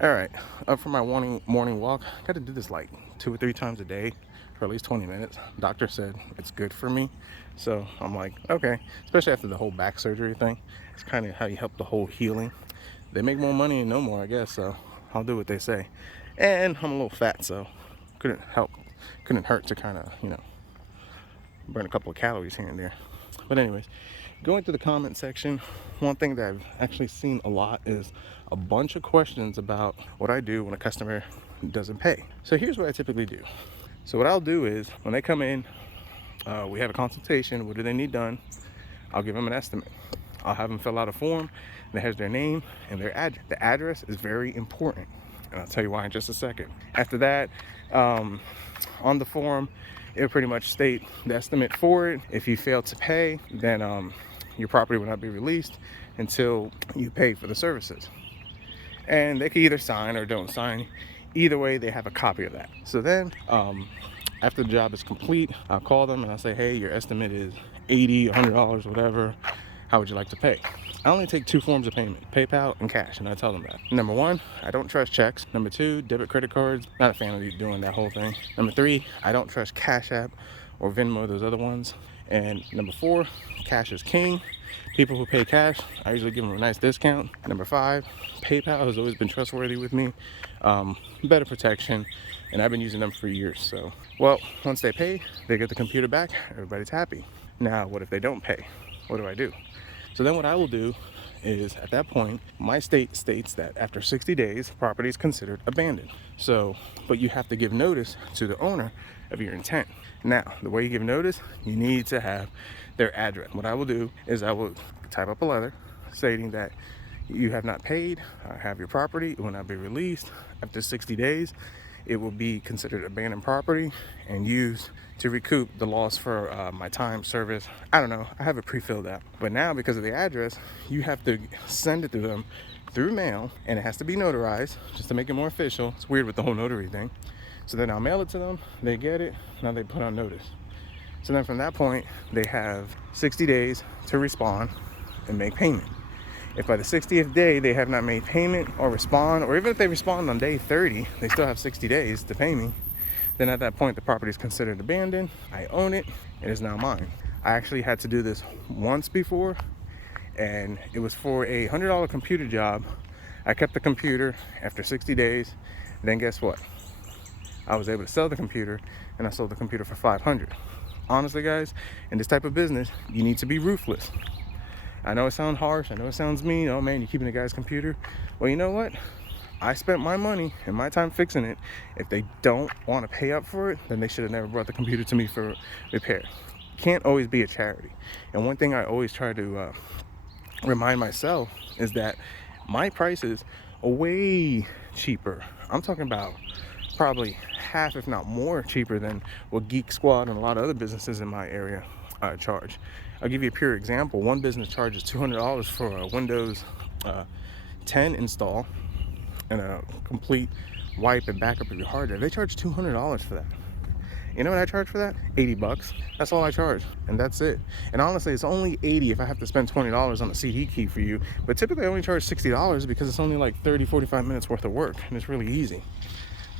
All right, up for my morning walk. Got to do this like 2 or 3 times a day for at least 20 minutes. Doctor said it's good for me, so I'm like, okay. Especially after the whole back surgery thing, it's kind of how you help the whole healing. They make more money and no more, I guess. So I'll do what they say. And I'm a little fat, so couldn't help, couldn't hurt to kind of burn a couple of calories here and there. But anyways, going to the comment section, one thing that I've actually seen a lot is a bunch of questions about what I do when a customer doesn't pay. So here's what I typically do. So what I'll do is when they come in, we have a consultation. What do they need done? I'll give them an estimate. I'll have them fill out a form that has their name and their address. The address is very important, and I'll tell you why in just a second. After that, on the form, it'll pretty much state the estimate for it. If you fail to pay, then your property will not be released until you pay for the services. And they can either sign or don't sign. Either way, they have a copy of that. So then, after the job is complete, I'll call them and I'll say, hey, your estimate is $80, $100, whatever. How would you like to pay? I only take 2 forms of payment, PayPal and cash, and I tell them that. Number 1, I don't trust checks. Number 2, debit credit cards. Not a fan of you doing that whole thing. Number 3, I don't trust Cash App or Venmo, those other ones. And number 4, cash is king. People who pay cash, I usually give them a nice discount. Number 5, PayPal has always been trustworthy with me. Better protection, and I've been using them for years. So, well, once they pay, they get the computer back, everybody's happy. Now, what if they don't pay? What do I do? So then what I will do is, at that point, my state states that after 60 days, property is considered abandoned. So, but you have to give notice to the owner of your intent. Now, the way you give notice, you need to have their address. What I will do is I will type up a letter stating that you have not paid, I have your property, it will not be released. After 60 days, it will be considered abandoned property and used to recoup the loss for my time, service. I don't know, I have it pre-filled out. But now, because of the address, you have to send it to them through mail, and it has to be notarized just to make it more official. It's weird with the whole notary thing. So then I'll mail it to them, they get it, now they put on notice. So then from that point, they have 60 days to respond and make payment. If by the 60th day they have not made payment or respond, or even if they respond on day 30, they still have 60 days to pay me, then at that point the property is considered abandoned. I own it, it is now mine. I actually had to do this once before, and it was for a $100 computer job. I kept the computer after 60 days, then guess what? I was able to sell the computer, and I sold the computer for $500. Honestly, guys, in this type of business, you need to be ruthless. I know it sounds harsh, I know it sounds mean. Oh man, you're keeping the guy's computer. Well, you know what? I spent my money and my time fixing it. If they don't want to pay up for it, then they should have never brought the computer to me for repair. Can't always be a charity. And one thing I always try to remind myself is that my prices are way cheaper. I'm talking about probably half, if not more, cheaper than what Geek Squad and a lot of other businesses in my area charge. I'll give you a pure example. One business charges $200 for a Windows 10 install and a complete wipe and backup of your hard drive. They charge $200 for that. You know what I charge for that? $80. That's all I charge, and that's it. And honestly, it's only $80 if I have to spend $20 on a CD key for you. But typically, I only charge $60 because it's only like 30, 45 minutes worth of work, and it's really easy.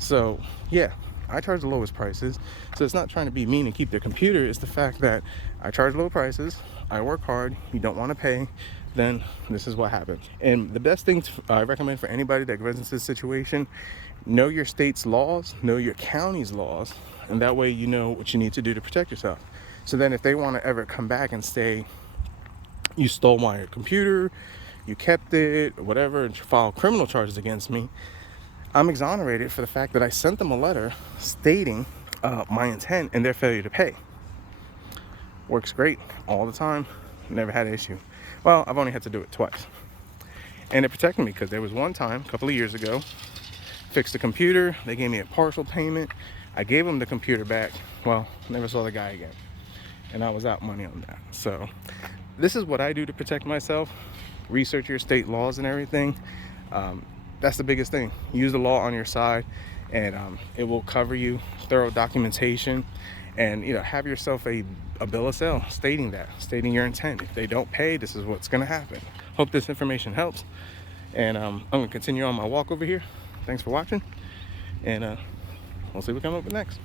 So yeah, I charge the lowest prices. So it's not trying to be mean and keep their computer. It's the fact that I charge low prices. I work hard. You don't want to pay, then this is what happens. And the best thing I recommend for anybody that goes into this situation, know your state's laws, know your county's laws, and that way you know what you need to do to protect yourself. So then if they want to ever come back and say, you stole my computer, you kept it, or whatever, and file criminal charges against me, I'm exonerated for the fact that I sent them a letter stating my intent and their failure to pay. Works great all the time. Never had an issue. Well, I've only had to do it twice. And it protected me because there was one time, a couple of years ago, fixed the computer. They gave me a partial payment. I gave them the computer back. Well, never saw the guy again. And I was out money on that. So this is what I do to protect myself. Research your state laws and everything. That's the biggest thing. Use the law on your side, and it will cover you. Thorough documentation, and have yourself a bill of sale stating your intent. If they don't pay, this is what's going to happen. Hope this information helps. And I'm gonna continue on my walk over here. Thanks for watching, and we'll see what we come up with next.